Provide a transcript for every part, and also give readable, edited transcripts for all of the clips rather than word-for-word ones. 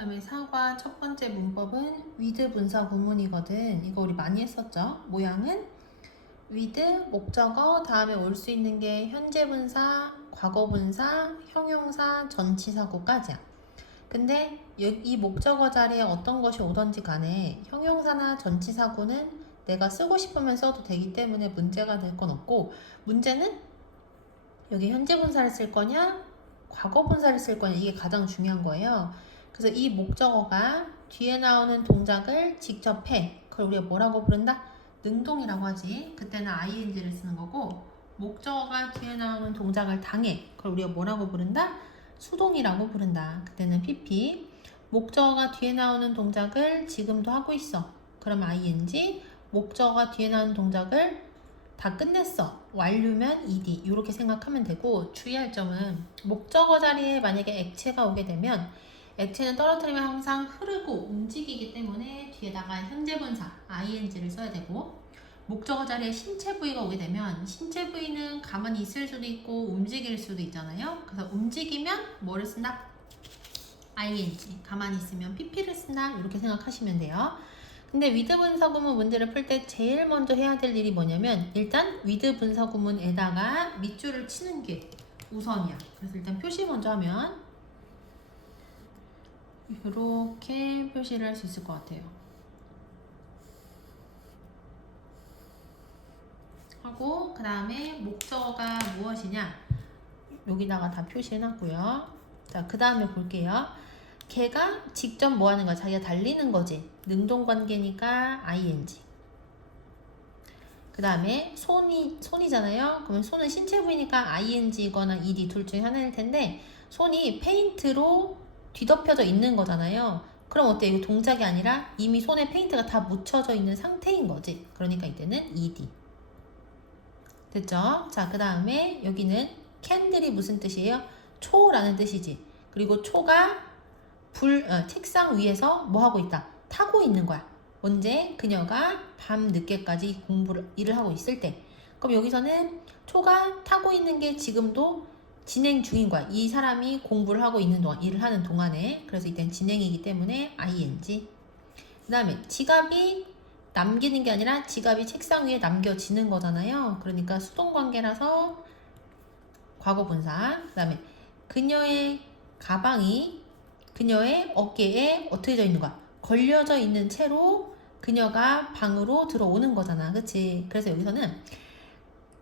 그다음에 사과 첫 번째 문법은 with 분사 구문이거든. 이거 우리 많이 했었죠. 모양은 with 목적어 다음에 올 수 있는 게 현재 분사, 과거 분사, 형용사, 전치사구까지야. 근데 이 목적어 자리에 어떤 것이 오던지 간에 형용사나 전치사구는 내가 쓰고 싶으면 써도 되기 때문에 문제가 될 건 없고, 문제는 여기 현재 분사를 쓸 거냐 과거 분사를 쓸 거냐, 이게 가장 중요한 거예요. 그래서 이 목적어가 뒤에 나오는 동작을 직접 해. 그걸 우리가 뭐라고 부른다? 능동이라고 하지. 그때는 ing를 쓰는 거고, 목적어가 뒤에 나오는 동작을 당해. 그걸 우리가 뭐라고 부른다? 수동이라고 부른다. 그때는 pp. 목적어가 뒤에 나오는 동작을 지금도 하고 있어. 그럼 ing. 목적어가 뒤에 나오는 동작을 다 끝냈어. 완료면 ed. 이렇게 생각하면 되고, 주의할 점은 목적어 자리에 만약에 액체가 오게 되면 액체는 떨어뜨리면 항상 흐르고 움직이기 때문에 뒤에다가 현재 분사 ing를 써야 되고, 목적어 자리에 신체 부위가 오게 되면 신체 부위는 가만히 있을 수도 있고 움직일 수도 있잖아요. 그래서 움직이면 뭐를 쓴다? ing. 가만히 있으면 pp를 쓴다. 이렇게 생각하시면 돼요. 근데 with 분사 구문 문제를 풀 때 제일 먼저 해야 될 일이 뭐냐면, 일단 with 분사 구문에다가 밑줄을 치는 게 우선이야. 그래서 일단 표시 먼저 하면 이렇게 표시를 할 수 있을 것 같아요. 하고 그 다음에 목적어가 무엇이냐 여기다가 다 표시해놨고요. 자, 그 다음에 볼게요. 걔가 직접 뭐 하는 거야? 자기가 달리는 거지. 능동관계니까 ing. 그 다음에 손이잖아요. 그러면 손은 신체 부위니까 ing거나 ed 둘 중에 하나일 텐데, 손이 페인트로 뒤덮여져 있는 거잖아요. 그럼 어때? 이거 동작이 아니라 이미 손에 페인트가 다 묻혀져 있는 상태인 거지. 그러니까 이때는 ed. 됐죠? 자, 그 다음에 여기는 캔들이 무슨 뜻이에요? 초라는 뜻이지. 그리고 초가 책상 위에서 뭐 하고 있다? 타고 있는 거야. 언제? 그녀가 밤 늦게까지 일을 하고 있을 때. 그럼 여기서는 초가 타고 있는 게 지금도 진행 중인 거야. 이 사람이 공부를 하고 있는 동안, 일을 하는 동안에. 그래서 이땐 진행이기 때문에 ing. 그 다음에 지갑이 남기는 게 아니라 지갑이 책상 위에 남겨지는 거잖아요. 그러니까 수동관계라서 과거 분사. 그 다음에 그녀의 가방이 그녀의 어깨에 어떻게 져 있는 거야? 걸려져 있는 채로 그녀가 방으로 들어오는 거잖아. 그치? 그래서 여기서는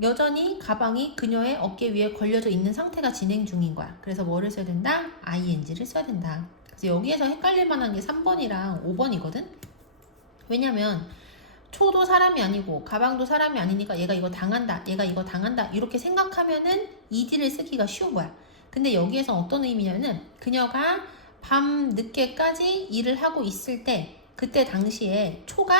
여전히 가방이 그녀의 어깨 위에 걸려져 있는 상태가 진행 중인 거야. 그래서 뭐를 써야 된다? ing를 써야 된다. 그래서 여기에서 헷갈릴 만한 게 3번이랑 5번이거든? 왜냐면 초도 사람이 아니고 가방도 사람이 아니니까 얘가 이거 당한다, 얘가 이거 당한다 이렇게 생각하면은 ed를 쓰기가 쉬운 거야. 근데 여기에서 어떤 의미냐면은 그녀가 밤 늦게까지 일을 하고 있을 때, 그때 당시에 초가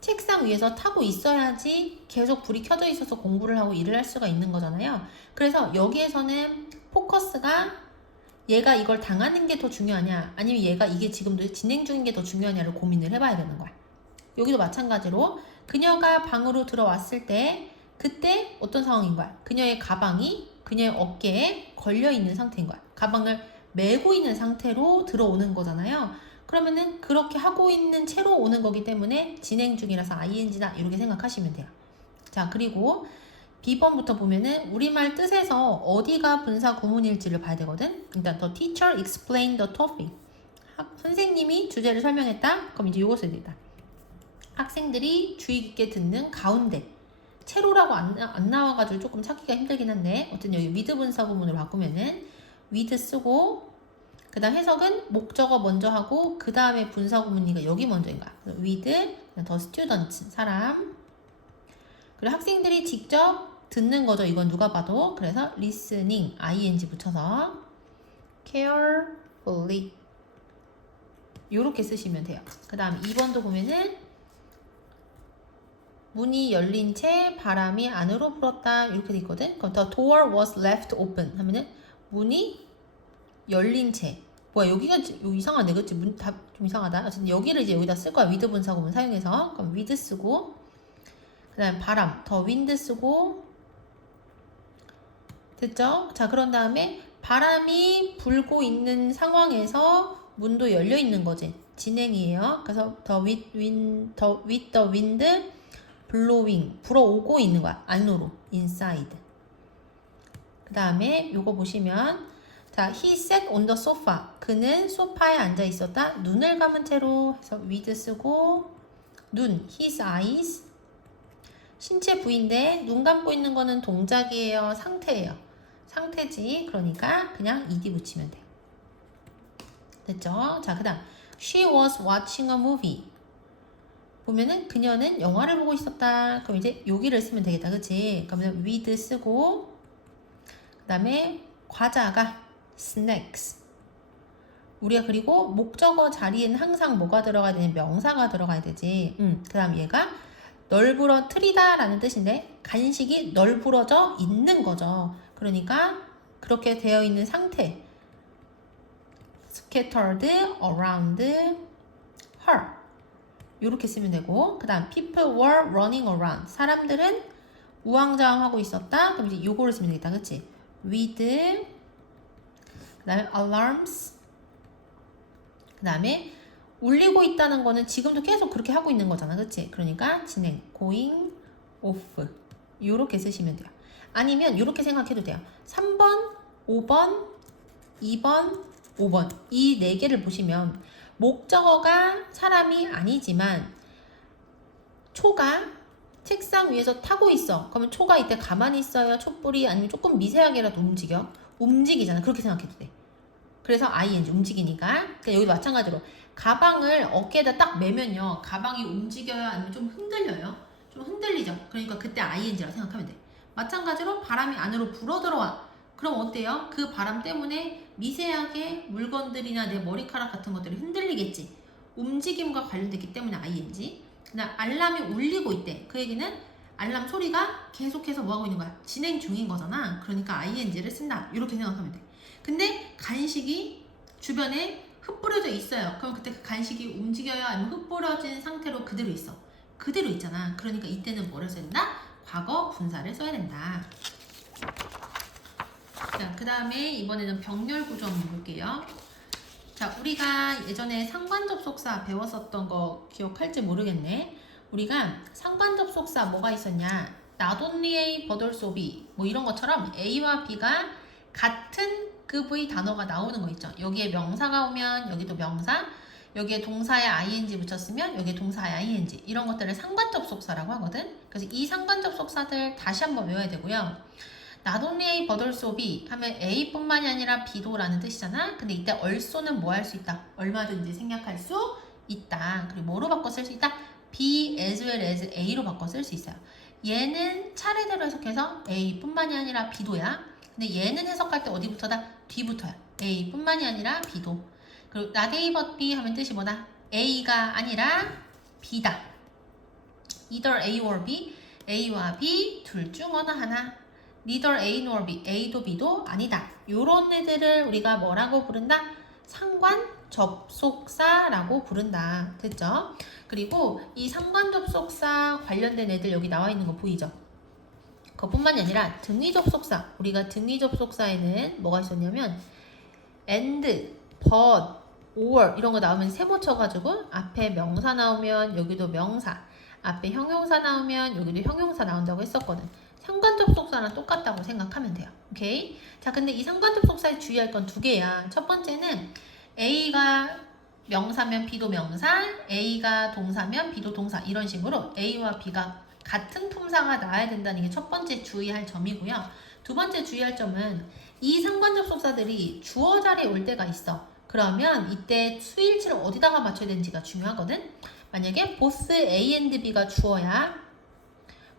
책상 위에서 타고 있어야지 계속 불이 켜져 있어서 공부를 하고 일을 할 수가 있는 거잖아요. 그래서 여기에서는 포커스가 얘가 이걸 당하는 게 더 중요하냐 아니면 얘가 이게 지금도 진행 중인 게 더 중요하냐를 고민을 해봐야 되는 거야. 여기도 마찬가지로 그녀가 방으로 들어왔을 때 그때 어떤 상황인 거야? 그녀의 가방이 그녀의 어깨에 걸려있는 상태인 거야. 가방을 메고 있는 상태로 들어오는 거잖아요. 그러면은 그렇게 하고 있는 채로 오는 거기 때문에 진행 중이라서 ing다 이렇게 생각하시면 돼요. 자, 그리고 B번부터 보면은 우리말 뜻에서 어디가 분사 구문일지를 봐야 되거든. 일단 the teacher explained the topic. 선생님이 주제를 설명했다. 그럼 이제 이거 써야 되겠다. 학생들이 주의 깊게 듣는 가운데. 채로라고 안 나와가지고 조금 찾기가 힘들긴 한데, 어쨌든 여기 with 분사 구문으로 바꾸면은 with 쓰고, 그 다음 해석은 목적어 먼저 하고 그 다음에 분사 구문이니까 여기 먼저인 거야. with the students, 사람. 그리고 학생들이 직접 듣는 거죠. 이건 누가 봐도. 그래서 listening, ing 붙여서 carefully 요렇게 쓰시면 돼요. 그 다음 2번도 보면은 문이 열린 채 바람이 안으로 불었다 이렇게 돼 있거든. 그럼 the door was left open 하면은 문이 열린 채. 뭐야, 여기가 이상하네, 그치? 문 다 좀 이상하다. 어쨌든 여기를 이제 여기다 쓸 거야. with 분사 구문 사용해서. 그럼 with 쓰고, 그 다음 바람 the wind 쓰고. 됐죠? 자, 그런 다음에 바람이 불고 있는 상황에서 문도 열려 있는 거지. 진행이에요. 그래서 with the wind blowing 불어오고 있는 거야. 안으로 inside. 그 다음에 요거 보시면 자, he sat on the sofa. 그는 소파에 앉아 있었다. 눈을 감은 채로 해서 with 쓰고 눈, his eyes. 신체 부위인데 눈 감고 있는 거는 동작이에요, 상태예요. 상태지. 그러니까 그냥 ed 붙이면 돼요. 됐죠? 자, 그 다음 she was watching a movie. 보면은 그녀는 영화를 보고 있었다. 그럼 이제 여기를 쓰면 되겠다. 그치? 그러면 with 쓰고 그 다음에 과자가 snacks. 우리가 그리고 목적어 자리에는 항상 뭐가 들어가야 되냐? 명사가 들어가야 되지. 그 다음 얘가 널브러뜨리다 라는 뜻인데 간식이 널브러져 있는 거죠. 그러니까 그렇게 되어 있는 상태. scattered around her. 이렇게 쓰면 되고 그 다음 people were running around. 사람들은 우왕좌왕하고 있었다. 그럼 이제 요거를 쓰면 되겠다. 그치? with 그 다음에 alarms 그 다음에 울리고 있다는 거는 지금도 계속 그렇게 하고 있는 거잖아. 그치? 그러니까 진행 going off 요렇게 쓰시면 돼요. 아니면 요렇게 생각해도 돼요. 3번, 5번, 2번, 5번 이 4개를 보시면 목적어가 사람이 아니지만 초가 책상 위에서 타고 있어. 그러면 초가 이때 가만히 있어요? 촛불이 아니면 조금 미세하게라도 움직여? 움직이잖아. 그렇게 생각해도 돼. 그래서 ing 움직이니까. 그러니까 여기도 마찬가지로 가방을 어깨에다 딱 매면요. 가방이 움직여요? 아니면 좀 흔들려요? 좀 흔들리죠? 그러니까 그때 ing라고 생각하면 돼. 마찬가지로 바람이 안으로 불어 들어와. 그럼 어때요? 그 바람 때문에 미세하게 물건들이나 내 머리카락 같은 것들이 흔들리겠지. 움직임과 관련됐기 때문에 ing. 그다음 알람이 울리고 있대. 그 얘기는 알람 소리가 계속해서 뭐하고 있는 거야? 진행 중인 거잖아. 그러니까 ing를 쓴다. 이렇게 생각하면 돼. 근데 간식이 주변에 흩뿌려져 있어요. 그럼 그때 그 간식이 움직여요? 아니면 흩뿌려진 상태로 그대로 있어? 그대로 있잖아. 그러니까 이때는 뭐를 써야 된다? 과거 분사를 써야 된다. 자, 그 다음에 이번에는 병렬 구조 한번 볼게요. 자, 우리가 예전에 상관접속사 배웠었던 거 기억할지 모르겠네. 우리가 상관접속사 뭐가 있었냐? not only A but also B 뭐 이런 것처럼 A와 B가 같은 급의 단어가 나오는 거 있죠. 여기에 명사가 오면 여기도 명사, 여기에 동사에 ing 붙였으면 여기에 동사에 ing 이런 것들을 상관접속사라고 하거든. 그래서 이 상관접속사들 다시 한번 외워야 되고요. not only A but also B 하면 A뿐만이 아니라 B도 라는 뜻이잖아. 근데 이때 also는 뭐 할 수 있다? 얼마든지 생략할 수 있다. 그리고 뭐로 바꿔 쓸 수 있다? B as well as A로 바꿔 쓸 수 있어요. 얘는 차례대로 해석해서 A뿐만이 아니라 B도야. 근데 얘는 해석할 때 어디부터다? 뒤부터야. A뿐만이 아니라 B도. 그리고 not A but B 하면 뜻이 뭐다? A가 아니라 B다. either A or B, A와 B 둘 중 어느 하나. neither A nor B, A도 B도 아니다. 요런 애들을 우리가 뭐라고 부른다? 상관접속사라고 부른다. 됐죠? 그리고 이 상관접속사 관련된 애들 여기 나와 있는 거 보이죠? 그것뿐만이 아니라 등위접속사. 우리가 등위접속사에는 뭐가 있었냐면 and, but, or 이런 거 나오면 세모 쳐가지고 앞에 명사 나오면 여기도 명사, 앞에 형용사 나오면 여기도 형용사 나온다고 했었거든. 상관접속사랑 똑같다고 생각하면 돼요. 오케이? 자, 근데 이 상관접속사에 주의할 건 2개야. 첫 번째는 A가 명사면 B도 명사, A가 동사면 B도 동사 이런 식으로 A와 B가 같은 품사가 나와야 된다는 게 첫 번째 주의할 점이고요. 두 번째 주의할 점은 이 상관접속사들이 주어 자리에 올 때가 있어. 그러면 이때 수일치를 어디다가 맞춰야 되는지가 중요하거든. 만약에 both A and B가 주어야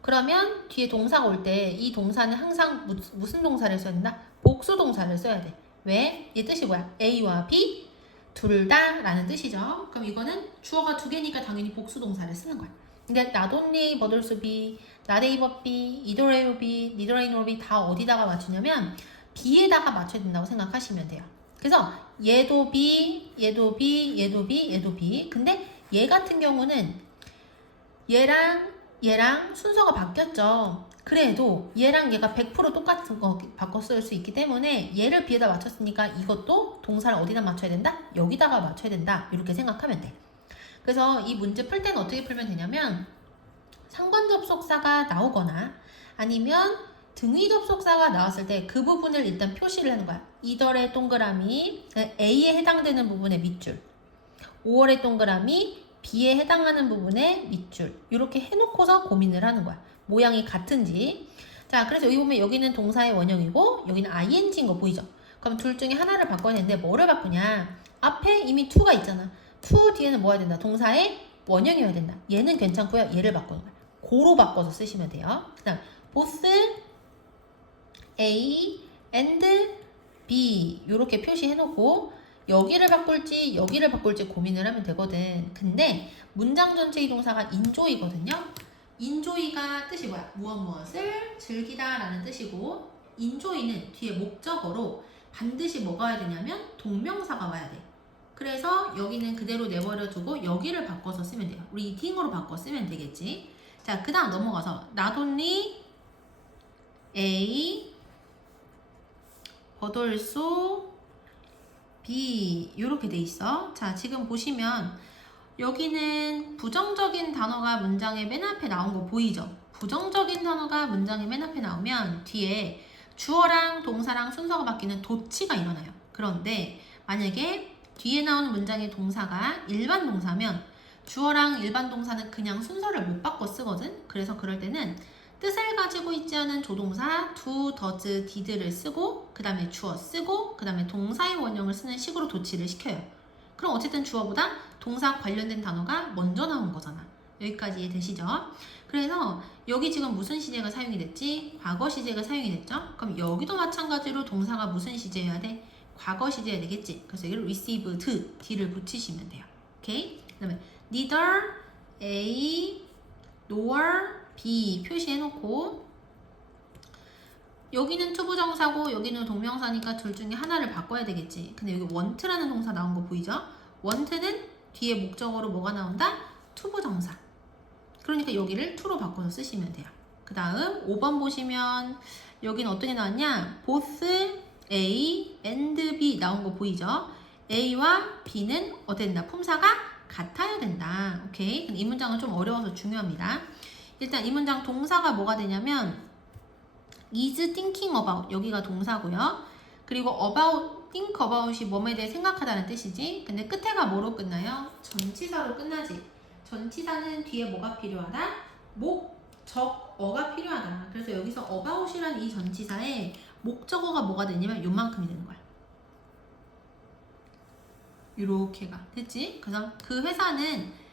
그러면 뒤에 동사가 올 때 이 동사는 항상 무슨 동사를 써야 된다? 복수 동사를 써야 돼. 왜? 이 뜻이 뭐야? A와 B 둘 다 라는 뜻이죠. 그럼 이거는 주어가 2개니까 당연히 복수 동사를 쓰는 거야. 근데 not only but also B, not A but B, either A or B, neither A nor B 다 어디다가 맞추냐면 B에다가 맞춰야 된다고 생각하시면 돼요. 그래서 얘도 B, 얘도 B, 얘도 B, 얘도 B. 근데 얘 같은 경우는 얘랑 순서가 바뀌었죠. 그래도 얘랑 얘가 100% 똑같은 거 바꿔 쓸 수 있기 때문에 얘를 B에다 맞췄으니까 이것도 동사를 어디다 맞춰야 된다? 여기다가 맞춰야 된다. 이렇게 생각하면 돼. 그래서 이 문제 풀 때는 어떻게 풀면 되냐면 상관 접속사가 나오거나 아니면 등위 접속사가 나왔을 때 그 부분을 일단 표시를 하는 거야. 이덜의 동그라미 A에 해당되는 부분의 밑줄, 5월의 동그라미 B에 해당하는 부분의 밑줄 이렇게 해놓고서 고민을 하는 거야. 모양이 같은지. 자, 그래서 여기 보면 여기는 동사의 원형이고 여기는 ing인 거 보이죠? 그럼 둘 중에 하나를 바꿔야 되는데 뭐를 바꾸냐? 앞에 이미 to가 있잖아. to 뒤에는 뭐 해야 된다? 동사의 원형이어야 된다. 얘는 괜찮고요. 얘를 바꾸는 거야. 고로 바꿔서 쓰시면 돼요. 그 다음 both A and B 이렇게 표시해놓고 여기를 바꿀지 고민을 하면 되거든. 근데 문장 전체의 동사가 enjoy거든요. enjoy가 뜻이 뭐야? 무엇을 즐기다 라는 뜻이고 enjoy는 뒤에 목적어로 반드시 뭐가 와야 되냐면 동명사가 와야 돼. 그래서 여기는 그대로 내버려 두고 여기를 바꿔서 쓰면 돼요. reading으로 바꿔 쓰면 되겠지. 자, 그 다음 넘어가서 not only A but also B 이렇게 돼 있어. 자, 지금 보시면 여기는 부정적인 단어가 문장의 맨 앞에 나온 거 보이죠? 부정적인 단어가 문장의 맨 앞에 나오면 뒤에 주어랑 동사랑 순서가 바뀌는 도치가 일어나요. 그런데 만약에 뒤에 나오는 문장의 동사가 일반 동사면 주어랑 일반 동사는 그냥 순서를 못 바꿔 쓰거든. 그래서 그럴 때는 뜻을 가지고 있지 않은 조동사 do, does, did를 쓰고 그 다음에 주어 쓰고 그 다음에 동사의 원형을 쓰는 식으로 도치를 시켜요. 그럼 어쨌든 주어보다 동사 관련된 단어가 먼저 나온 거잖아. 여기까지 이해되시죠? 그래서 여기 지금 무슨 시제가 사용이 됐지? 과거 시제가 사용이 됐죠? 그럼 여기도 마찬가지로 동사가 무슨 시제여야 돼? 과거 시제여야 되겠지? 그래서 여기를 received, d를 붙이시면 돼요. 오케이? 그 다음에 neither A nor B 표시해놓고 여기는 투부정사고 여기는 동명사니까 둘 중에 하나를 바꿔야 되겠지. 근데 여기 want라는 동사 나온 거 보이죠? want는 뒤에 목적어로 뭐가 나온다? 투부정사. 그러니까 여기를 to로 바꿔서 쓰시면 돼요. 그 다음 5번 보시면 여기는 어떤 게 나왔냐? both A and B 나온 거 보이죠? A와 B는 어떻게 된다? 품사가 같아야 된다. 오케이? 이 문장은 좀 어려워서 중요합니다. 일단 이 문장 동사가 뭐가 되냐면 is thinking about 여기가 동사고요. 그리고 about, think about이 뭐에 대해 생각하다는 뜻이지. 근데 끝에가 뭐로 끝나요? 전치사로 끝나지. 전치사는 뒤에 뭐가 필요하다? 목적어가 필요하다. 그래서 여기서 about이라는 이 전치사에 목적어가 뭐가 되냐면 요만큼이 되는 거야. 요렇게가 됐지? 그래서 그 회사는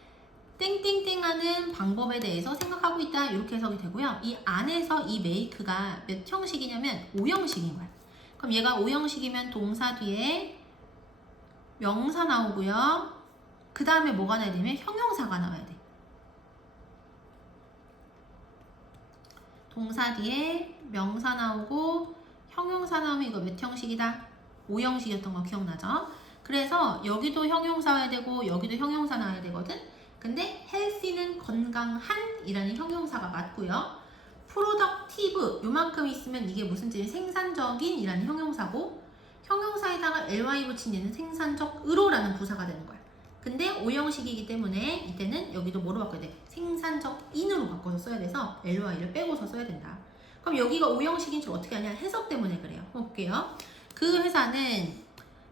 땡땡땡 하는 방법에 대해서 생각하고 있다. 이렇게 해석이 되고요. 이 안에서 이 make가 몇 형식이냐면 5형식인 거야. 그럼 얘가 5형식이면 동사 뒤에 명사 나오고요. 그 다음에 뭐가 나야 되냐면 형용사가 나와야 돼. 동사 뒤에 명사 나오고 형용사 나오면 이거 몇 형식이다? 5형식이었던 거 기억나죠? 그래서 여기도 형용사 와야 되고 여기도 형용사 나와야 되거든? 근데 healthy는 건강한 이라는 형용사가 맞고요. productive 요만큼 있으면 이게 무슨 뜻이냐면 생산적인 이라는 형용사고 형용사에다가 ly 붙인 얘는 생산적으로 라는 부사가 되는 거야. 근데 5형식이기 때문에 이때는 여기도 뭐로 바꿔야 돼? 생산적인으로 바꿔서 써야 돼서 ly를 빼고서 써야 된다. 그럼 여기가 5형식인 줄 어떻게 하냐? 해석 때문에 그래요. 볼게요. 그 회사는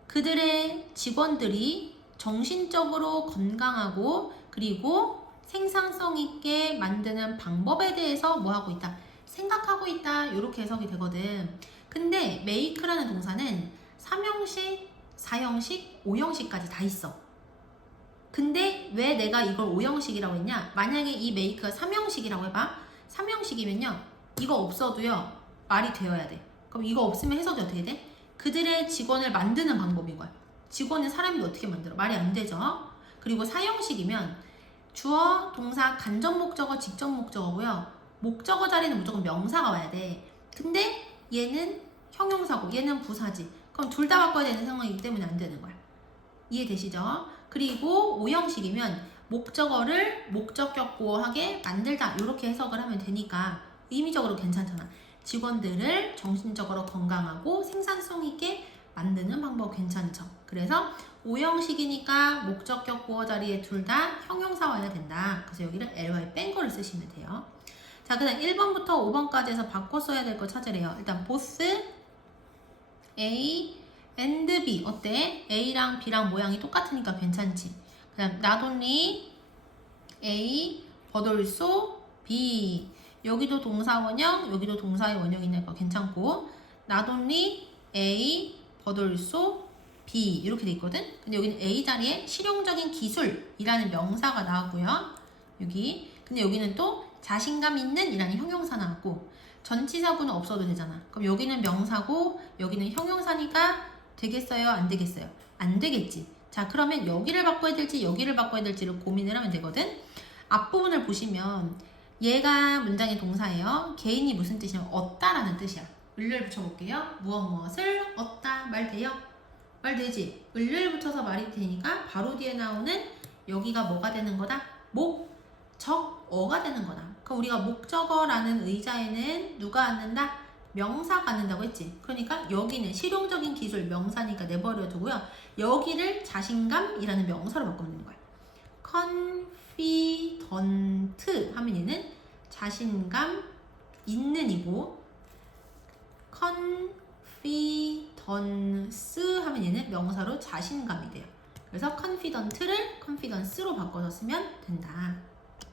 그들의 직원들이 정신적으로 건강하고 그리고 생산성 있게 만드는 방법에 대해서 뭐 하고 있다? 생각하고 있다. 이렇게 해석이 되거든. 근데 make라는 동사는 3형식, 4형식, 5형식까지 다 있어. 근데 왜 내가 이걸 5형식이라고 했냐? 만약에 이 make가 3형식이라고 해봐. 3형식이면요. 이거 없어도요. 말이 되어야 돼. 그럼 이거 없으면 해석이 어떻게 돼? 그들의 직원을 만드는 방법인 거야. 직원은 사람이 어떻게 만들어? 말이 안 되죠? 그리고 4형식이면 주어, 동사, 간접 목적어, 직접 목적어고요. 목적어 자리는 무조건 명사가 와야 돼. 근데 얘는 형용사고 얘는 부사지. 그럼 둘 다 바꿔야 되는 상황이기 때문에 안 되는 거야. 이해되시죠? 그리고 5형식이면 목적어를 목적격 보호하게 만들다 이렇게 해석을 하면 되니까 의미적으로 괜찮잖아. 직원들을 정신적으로 건강하고 생산성 있게 만드는 방법 괜찮죠. 그래서 5형식이니까 목적격 보어 자리에 둘 다 형용사 와야 된다. 그래서 여기를 ly 뺀 거를 쓰시면 돼요. 자, 그 다음 1번부터 5번까지 해서 바꿔 써야 될 거 찾으래요. 일단 both A and B 어때? A랑 B랑 모양이 똑같으니까 괜찮지. 그 다음 not only A but also B 여기도 동사 원형 여기도 동사의 원형이니까 괜찮고 not only A but also B 이렇게 돼 있거든. 근데 여기는 A 자리에 실용적인 기술이라는 명사가 나왔고요. 여기 근데 여기는 또 자신감 있는 이라는 형용사 나왔고 전치사구는 없어도 되잖아. 그럼 여기는 명사고 여기는 형용사니까 되겠어요? 안 되겠어요? 안 되겠지. 자, 그러면 여기를 바꿔야 될지 여기를 바꿔야 될지를 고민을 하면 되거든. 앞부분을 보시면 얘가 문장의 동사예요. 개인이 무슨 뜻이냐면 얻다라는 뜻이야. 을을 붙여볼게요. 무엇을 얻다 말 돼요? 말 되지? 을을 붙여서 말이 되니까 바로 뒤에 나오는 여기가 뭐가 되는 거다? 목적어가 되는 거다. 그럼 우리가 목적어라는 의자에는 누가 앉는다? 명사가 앉는다고 했지. 그러니까 여기는 실용적인 기술 명사니까 내버려 두고요. 여기를 자신감이라는 명사로 바꾸면 되는 거야. confident 하면 얘는 자신감 있는 이고 confidence 하면 얘는 명사로 자신감이 돼요. 그래서 confident를 confidence로 바꿔서 쓰면 된다.